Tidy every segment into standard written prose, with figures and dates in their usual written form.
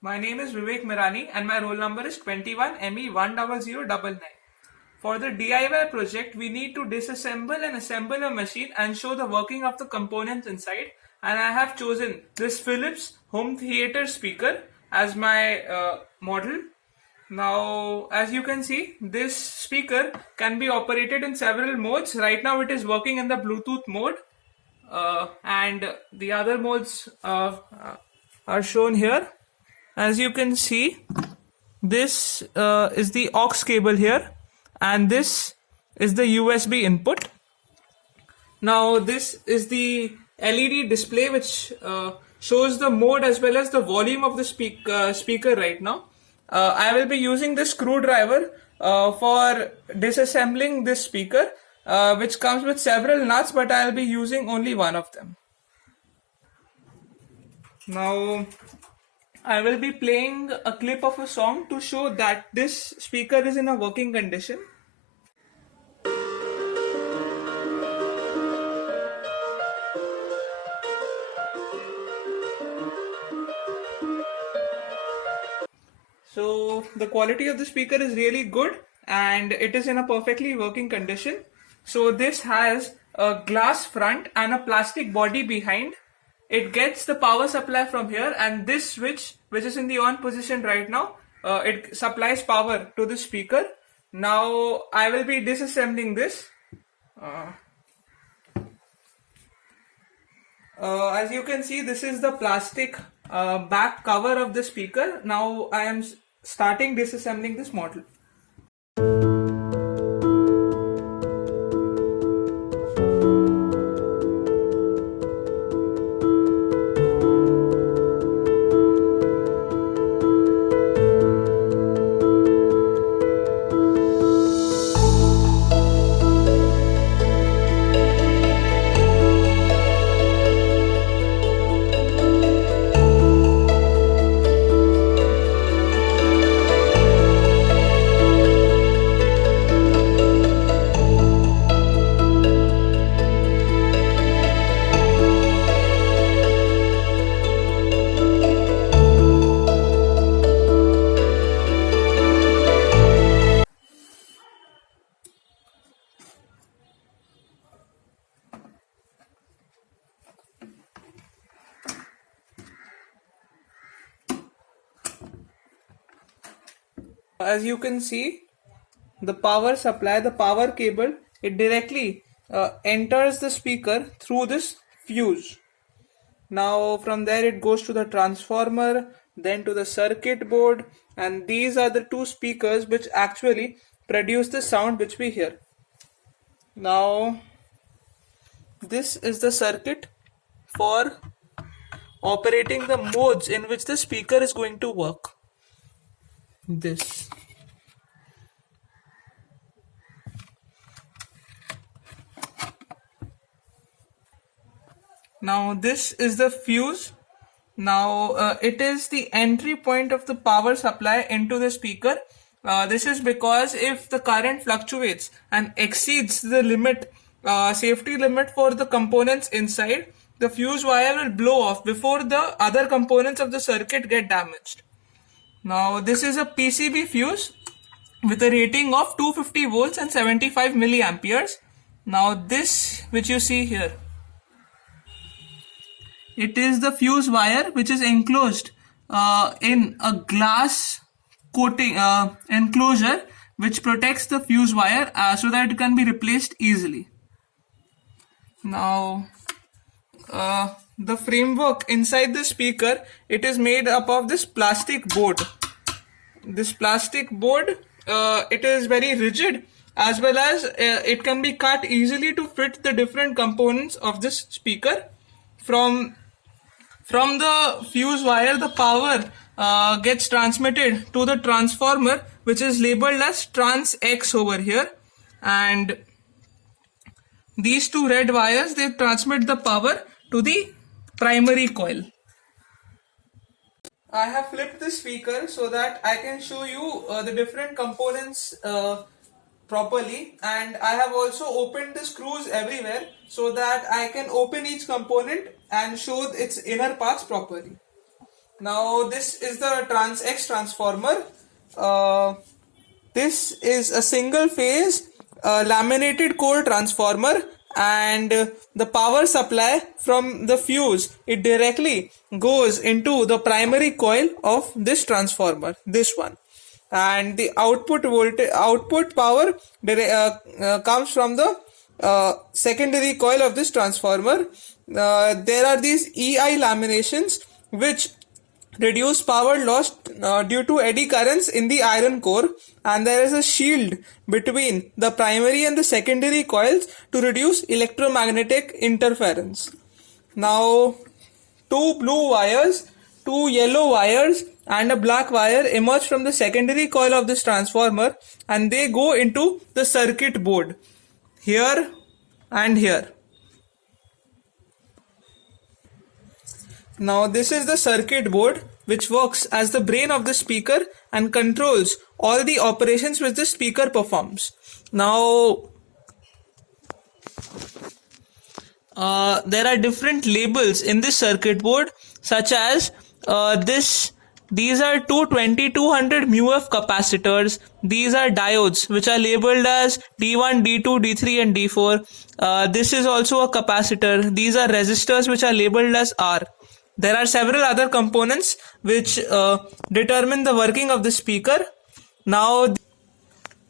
My name is Vivek Mirani and my roll number is 21ME10099. For the DIY project, we need to disassemble and assemble a machine and show the working of the components inside. And I have chosen this Philips home theater speaker as my model. Now, as you can see, this speaker can be operated in several modes. Right now it is working in the Bluetooth mode, and the other modes are shown here. As you can see, this is the aux cable here, and this is the USB input. Now this is the LED display which shows the mode as well as the volume of the speaker right now. I will be using this screwdriver for disassembling this speaker, which comes with several nuts, but I will be using only one of them. Now I will be playing a clip of a song to show that this speaker is in a working condition. So the quality of the speaker is really good and it is in a perfectly working condition. So this has a glass front and a plastic body behind. It gets the power supply from here, and this switch, which is in the on position right now, it supplies power to the speaker. Now I will be disassembling this. As you can see, this is the plastic back cover of the speaker. Now I am starting disassembling this model. As you can see, the power supply, the power cable, it directly enters the speaker through this fuse. Now from there it goes to the transformer, then to the circuit board, and these are the two speakers which actually produce the sound which we hear. Now this is the circuit for operating the modes in which the speaker is going to work. This. Now this is the fuse. Now it is the entry point of the power supply into the speaker. This is because if the current fluctuates and exceeds the limit, safety limit for the components inside, the fuse wire will blow off before the other components of the circuit get damaged. Now this is a PCB fuse with a rating of 250 volts and 75 milliamperes. Now this which you see here, it is the fuse wire which is enclosed in a glass coating enclosure which protects the fuse wire so that it can be replaced easily. Now the framework inside the speaker, it is made up of this plastic board. This plastic board, it is very rigid, as well as it can be cut easily to fit the different components of this speaker. From the fuse wire, the power gets transmitted to the transformer, which is labeled as trans X over here, and these two red wires, they transmit the power to the primary coil. I have flipped the speaker so that I can show you the different components properly, and I have also opened the screws everywhere so that I can open each component and show its inner parts properly. Now this is the X transformer. Uh, this is a single phase laminated core transformer, and the power supply from the fuse, it directly goes into the primary coil of this transformer, this one, and the output power comes from the secondary coil of this transformer. There are these EI laminations which reduce power lost due to eddy currents in the iron core, and there is a shield between the primary and the secondary coils to reduce electromagnetic interference. Now, two blue wires, two yellow wires, and a black wire emerge from the secondary coil of this transformer, and they go into the circuit board here and here. Now this is the circuit board which works as the brain of the speaker and controls all the operations which the speaker performs. Now there are different labels in this circuit board, such as these are two 2200 μF capacitors. These are diodes which are labeled as D1, D2, D3 and D4. This is also a capacitor. These are resistors which are labeled as R. There are several other components which determine the working of the speaker. Now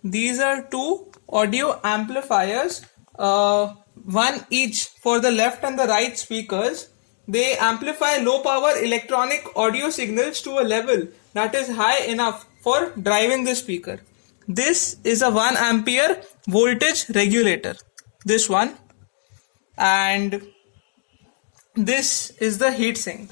these are two audio amplifiers, one each for the left and the right speakers. They amplify low power electronic audio signals to a level that is high enough for driving the speaker. This is a 1 ampere voltage regulator, this one, and this is the heat sink.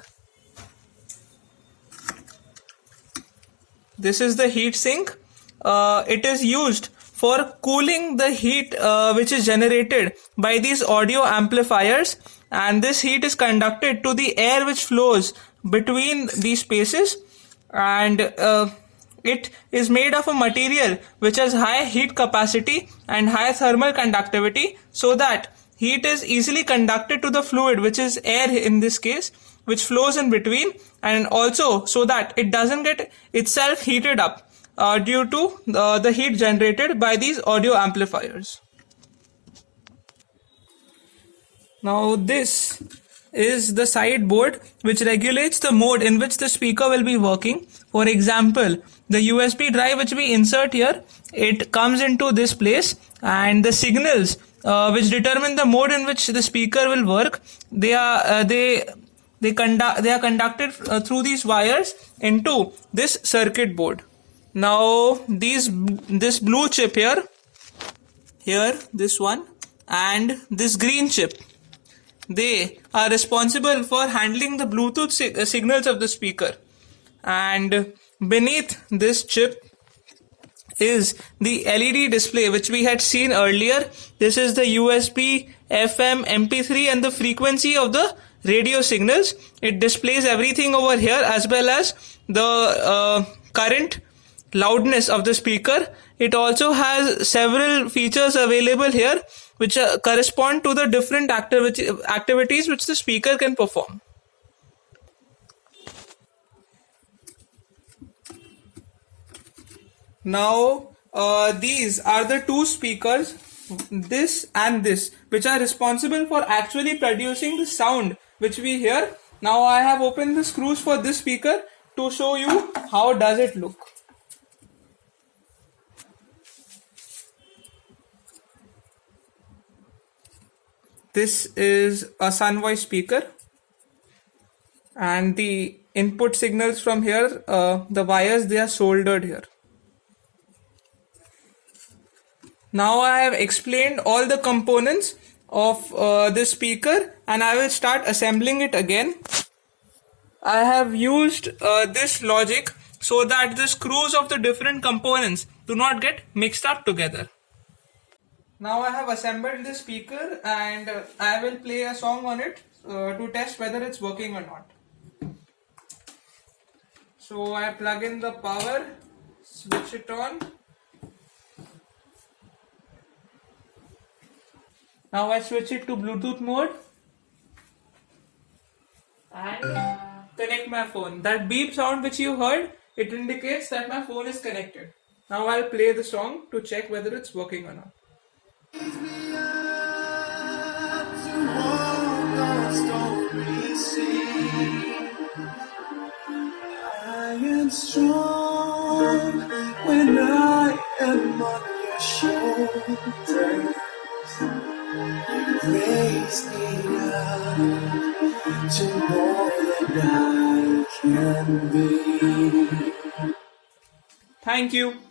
This is the heat sink. It is used for cooling the heat which is generated by these audio amplifiers, and this heat is conducted to the air which flows between these spaces, and it is made of a material which has high heat capacity and high thermal conductivity, so that heat is easily conducted to the fluid, which is air in this case, which flows in between, and also so that it doesn't get itself heated up due to the heat generated by these audio amplifiers. Now this is the side board which regulates the mode in which the speaker will be working. For example, the USB drive which we insert here, it comes into this place, and the signals which determine the mode in which the speaker will work, they are conducted through these wires into this circuit board. Now this blue chip here this one, and this green chip, they are responsible for handling the Bluetooth signals of the speaker, and beneath this chip is the LED display which we had seen earlier. This is the USB, FM, MP3 and the frequency of the radio signals. It displays everything over here, as well as the current, loudness of the speaker. It also has several features available here which correspond to the different activities which the speaker can perform. Now these are the two speakers, this and this, which are responsible for actually producing the sound which we hear. Now I have opened the screws for this speaker to show you how does it look. This is a Sunvoice speaker, and the input signals from here, the wires, they are soldered here. Now I have explained all the components of this speaker, and I will start assembling it again. I have used this logic so that the screws of the different components do not get mixed up together. Now I have assembled the speaker, and I will play a song on it to test whether it's working or not. So I plug in the power, switch it on. Now I switch it to Bluetooth mode, and connect my phone. That beep sound which you heard, it indicates that my phone is connected. Now I'll play the song to check whether it's working or not. I am strong when I am on your shoulders. You raise me up to more than I can be. Thank you.